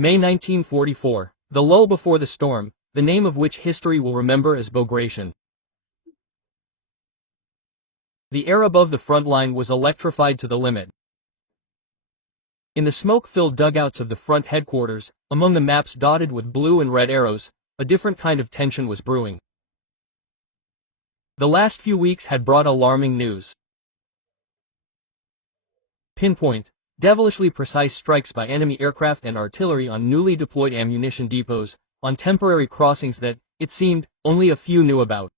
May 1944, the lull before the storm, the name of which history will remember as Bagration. The air above the front line was electrified to the limit. In the smoke-filled dugouts of the front headquarters, among the maps dotted with blue and red arrows, a different kind of tension was brewing. The last few weeks had brought alarming news. Pinpoint, devilishly precise strikes by enemy aircraft and artillery on newly deployed ammunition depots, on temporary crossings that, it seemed, only a few knew about.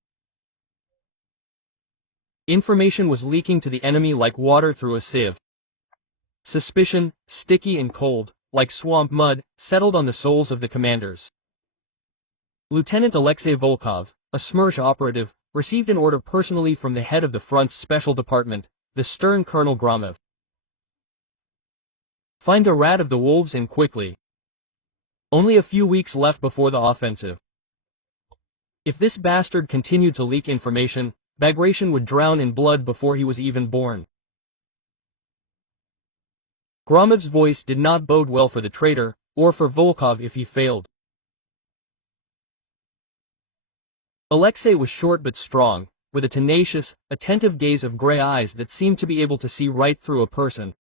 Information was leaking to the enemy like water through a sieve. Suspicion, sticky and cold, like swamp mud, settled on the souls of the commanders. Lieutenant Alexei Volkov, a Smерш operative, received an order personally from the head of the front's special department, the stern Colonel Gromov. Find the rat of the wolves and quickly. Only a few weeks left before the offensive. If this bastard continued to leak information, Bagration would drown in blood before he was even born. Gromov's voice did not bode well for the traitor, or for Volkov if he failed. Alexei was short but strong, with a tenacious, attentive gaze of gray eyes that seemed to be able to see right through a person.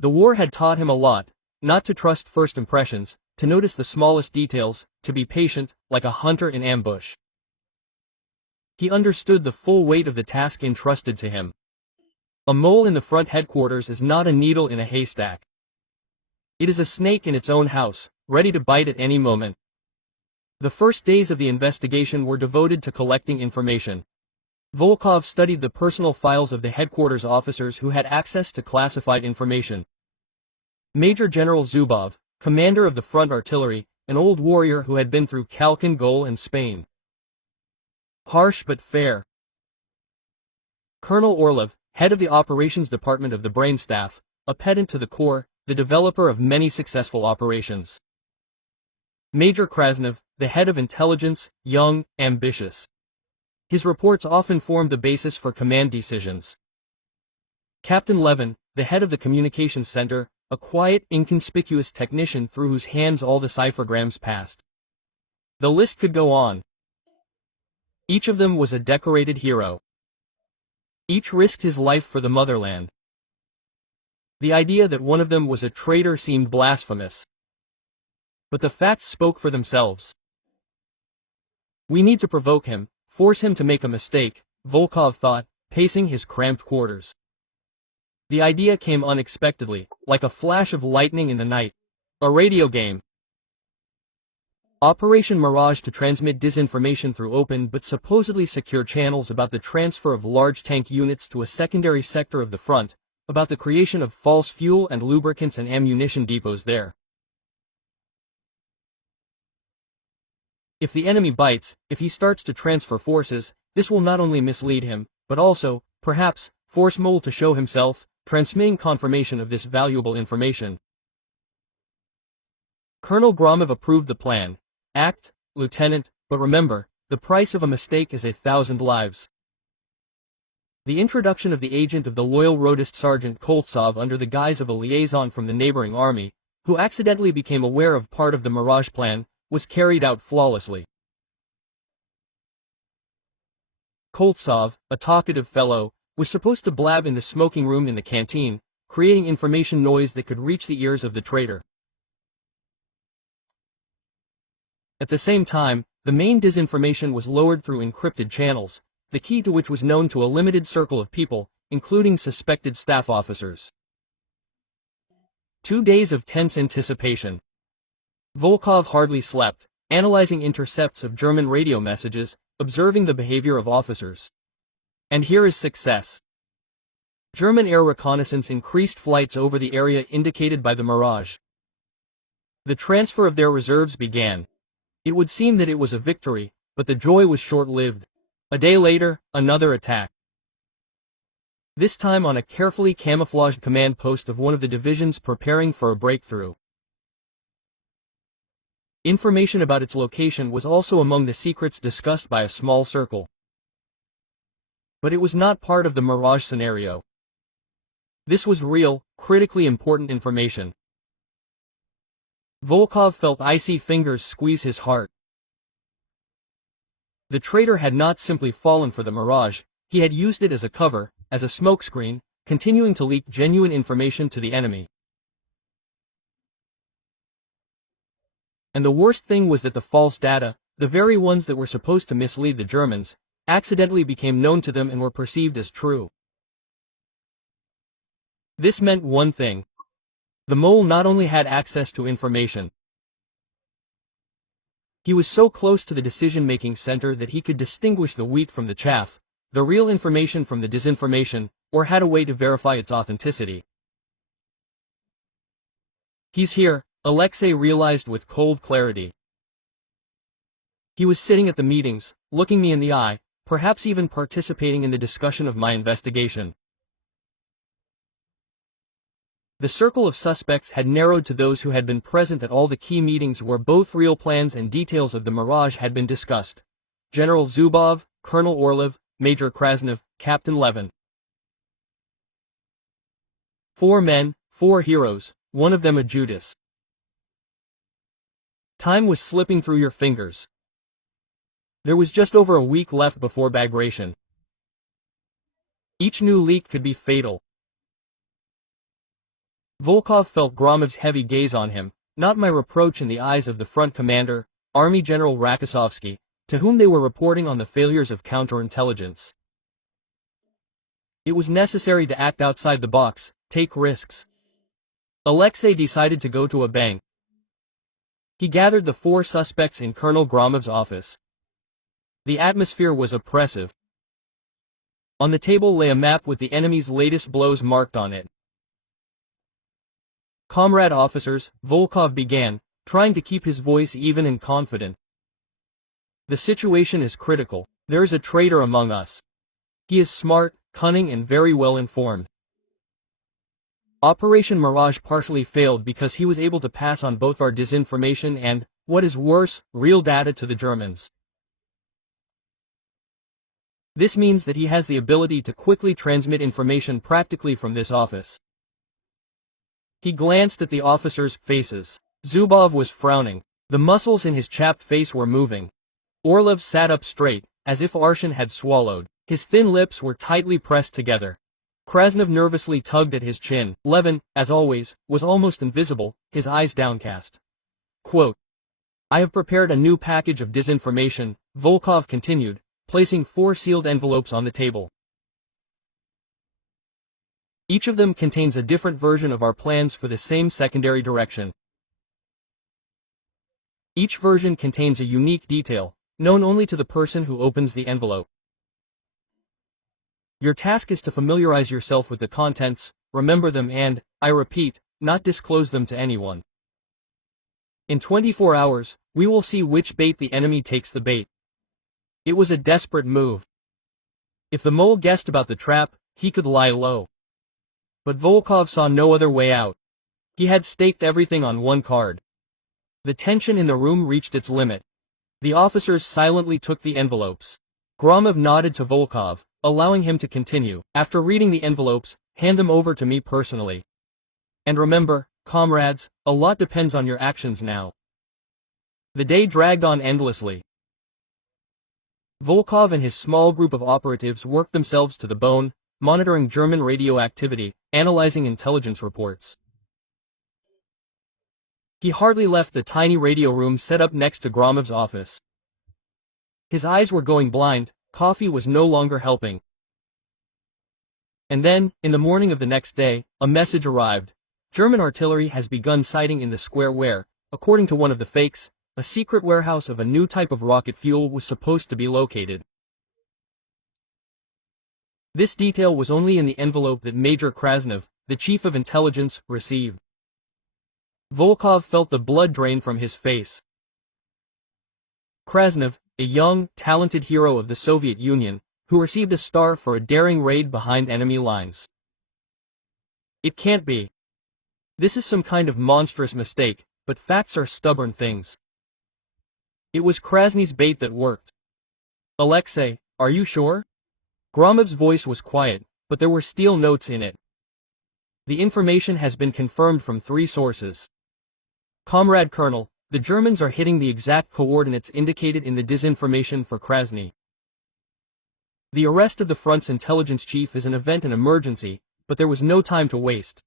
The war had taught him a lot, not to trust first impressions, to notice the smallest details, to be patient, like a hunter in ambush. He understood the full weight of the task entrusted to him. A mole in the front headquarters is not a needle in a haystack. It is a snake in its own house, ready to bite at any moment. The first days of the investigation were devoted to collecting information. Volkov studied the personal files of the headquarters officers who had access to classified information. Major General Zubov, commander of the front artillery, an old warrior who had been through Khalkhin Gol and Spain. Harsh but fair. Colonel Orlov, head of the operations department of the brain staff, a pedant to the core, the developer of many successful operations. Major Krasnov, the head of intelligence, young, ambitious. His reports often formed the basis for command decisions. Captain Levin, the head of the communications center, a quiet, inconspicuous technician through whose hands all the ciphergrams passed. The list could go on. Each of them was a decorated hero. Each risked his life for the motherland. The idea that one of them was a traitor seemed blasphemous. But the facts spoke for themselves. We need to provoke him, force him to make a mistake, Volkov thought, pacing his cramped quarters. The idea came unexpectedly, like a flash of lightning in the night. A radio game. Operation Mirage to transmit disinformation through open but supposedly secure channels about the transfer of large tank units to a secondary sector of the front, about the creation of false fuel and lubricants and ammunition depots there. If the enemy bites, if he starts to transfer forces, this will not only mislead him, but also, perhaps, force Mole to show himself, transmitting confirmation of this valuable information. Colonel Gromov approved the plan. Act, Lieutenant, but remember, the price of a mistake is 1,000 lives. The introduction of the agent of the loyal Rodist Sergeant Koltsov under the guise of a liaison from the neighboring army, who accidentally became aware of part of the Mirage plan, was carried out flawlessly. Koltsov, a talkative fellow, was supposed to blab in the smoking room in the canteen, creating information noise that could reach the ears of the traitor. At the same time, the main disinformation was lowered through encrypted channels, the key to which was known to a limited circle of people, including suspected staff officers. 2 days of tense anticipation. Volkov hardly slept, analyzing intercepts of German radio messages, observing the behavior of officers. And here is success. German air reconnaissance increased flights over the area indicated by the Mirage. The transfer of their reserves began. It would seem that it was a victory, but the joy was short-lived. A day later, another attack. This time on a carefully camouflaged command post of one of the divisions preparing for a breakthrough. Information about its location was also among the secrets discussed by a small circle. But it was not part of the Mirage scenario. This was real, critically important information. Volkov felt icy fingers squeeze his heart. The traitor had not simply fallen for the mirage, he had used it as a cover, as a smokescreen, continuing to leak genuine information to the enemy. And the worst thing was that the false data, the very ones that were supposed to mislead the Germans, accidentally became known to them and were perceived as true. This meant one thing. The mole not only had access to information, he was so close to the decision-making center that he could distinguish the wheat from the chaff, the real information from the disinformation, or had a way to verify its authenticity. He's here, Alexei realized with cold clarity. He was sitting at the meetings, looking me in the eye, perhaps even participating in the discussion of my investigation. The circle of suspects had narrowed to those who had been present at all the key meetings where both real plans and details of the mirage had been discussed. General Zubov, Colonel Orlov, Major Krasnov, Captain Levin. 4 men, 4 heroes, one of them a Judas. Time was slipping through your fingers. There was just over a week left before Bagration. Each new leak could be fatal. Volkov felt Gromov's heavy gaze on him, not my reproach in the eyes of the front commander, Army General Rakosovsky, to whom they were reporting on the failures of counterintelligence. It was necessary to act outside the box, take risks. Alexei decided to go to a bank. He gathered the 4 suspects in Colonel Gromov's office. The atmosphere was oppressive. On the table lay a map with the enemy's latest blows marked on it. Comrade officers, Volkov began, trying to keep his voice even and confident. The situation is critical. There is a traitor among us. He is smart, cunning and very well informed. Operation Mirage partially failed because he was able to pass on both our disinformation and, what is worse, real data to the Germans. This means that he has the ability to quickly transmit information practically from this office. He glanced at the officers' faces. Zubov was frowning. The muscles in his chapped face were moving. Orlov sat up straight, as if arshin had swallowed. His thin lips were tightly pressed together. Krasnov nervously tugged at his chin. Levin, as always, was almost invisible, his eyes downcast. Quote, I have prepared a new package of disinformation, Volkov continued, placing 4 sealed envelopes on the table. Each of them contains a different version of our plans for the same secondary direction. Each version contains a unique detail, known only to the person who opens the envelope. Your task is to familiarize yourself with the contents, remember them and, I repeat, not disclose them to anyone. In 24 hours, we will see which bait the enemy takes the bait. It was a desperate move. If the mole guessed about the trap, he could lie low. But Volkov saw no other way out. He had staked everything on one card. The tension in the room reached its limit. The officers silently took the envelopes. Gromov nodded to Volkov, allowing him to continue. After reading the envelopes, hand them over to me personally. And remember, comrades, a lot depends on your actions now. The day dragged on endlessly. Volkov and his small group of operatives worked themselves to the bone, monitoring German radio activity, analyzing intelligence reports. He hardly left the tiny radio room set up next to Gromov's office. His eyes were going blind, coffee was no longer helping. And then, in the morning of the next day, a message arrived. German artillery has begun sighting in the square where, according to one of the fakes, a secret warehouse of a new type of rocket fuel was supposed to be located. This detail was only in the envelope that Major Krasnov, the chief of intelligence, received. Volkov felt the blood drain from his face. Krasnov, a young, talented hero of the Soviet Union, who received a star for a daring raid behind enemy lines. It can't be. This is some kind of monstrous mistake, but facts are stubborn things. It was Krasny's bait that worked. Alexei, are you sure? Gromov's voice was quiet, but there were steel notes in it. The information has been confirmed from 3 sources. Comrade Colonel, the Germans are hitting the exact coordinates indicated in the disinformation for Krasny. The arrest of the front's intelligence chief is an event and emergency, but there was no time to waste.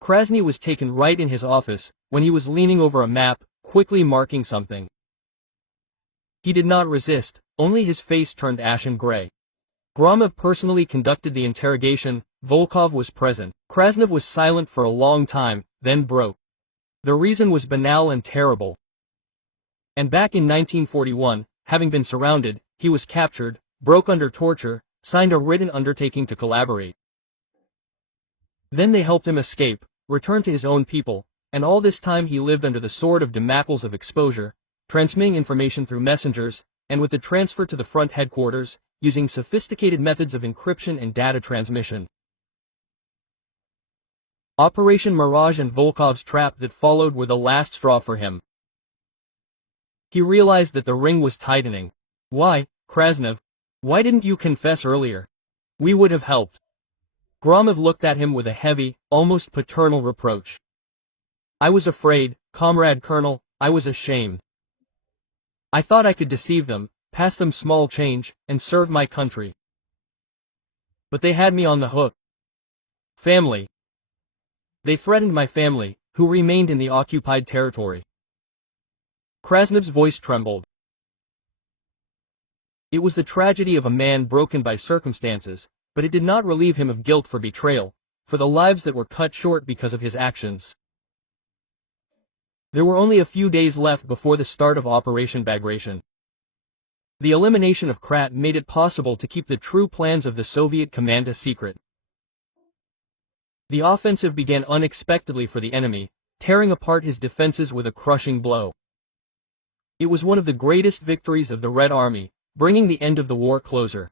Krasny was taken right in his office, when he was leaning over a map, quickly marking something. He did not resist, only his face turned ashen gray. Gromov personally conducted the interrogation, Volkov was present. Krasnov was silent for a long time, then broke. The reason was banal and terrible. And back in 1941, having been surrounded, he was captured, broke under torture, signed a written undertaking to collaborate. Then they helped him escape, return to his own people, and all this time he lived under the sword of Damocles of exposure, transmitting information through messengers, and with the transfer to the front headquarters, using sophisticated methods of encryption and data transmission. Operation Mirage and Volkov's trap that followed were the last straw for him. He realized that the ring was tightening. Why, Krasnov? Why didn't you confess earlier? We would have helped. Gromov looked at him with a heavy, almost paternal reproach. I was afraid, Comrade Colonel, I was ashamed. I thought I could deceive them, pass them small change, and serve my country. But they had me on the hook. Family. They threatened my family, who remained in the occupied territory. Krasnov's voice trembled. It was the tragedy of a man broken by circumstances, but it did not relieve him of guilt for betrayal, for the lives that were cut short because of his actions. There were only a few days left before the start of Operation Bagration. The elimination of Krat made it possible to keep the true plans of the Soviet command a secret. The offensive began unexpectedly for the enemy, tearing apart his defenses with a crushing blow. It was one of the greatest victories of the Red Army, bringing the end of the war closer.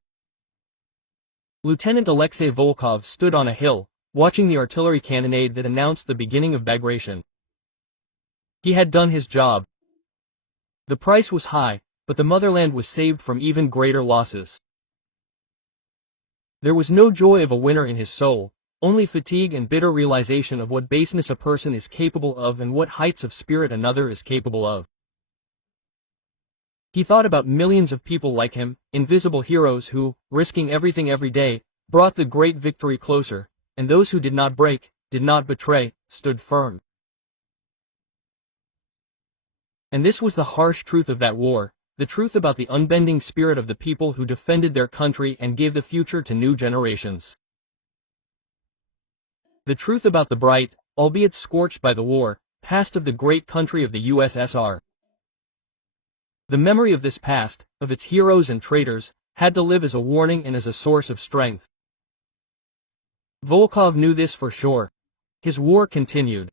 Lieutenant Alexei Volkov stood on a hill, watching the artillery cannonade that announced the beginning of Bagration. He had done his job. The price was high, but the motherland was saved from even greater losses. There was no joy of a winner in his soul, only fatigue and bitter realization of what baseness a person is capable of and what heights of spirit another is capable of. He thought about millions of people like him, invisible heroes who, risking everything every day, brought the great victory closer, and those who did not break, did not betray, stood firm. And this was the harsh truth of that war, the truth about the unbending spirit of the people who defended their country and gave the future to new generations. The truth about the bright, albeit scorched by the war, past of the great country of the USSR. The memory of this past, of its heroes and traitors, had to live as a warning and as a source of strength. Volkov knew this for sure. His war continued.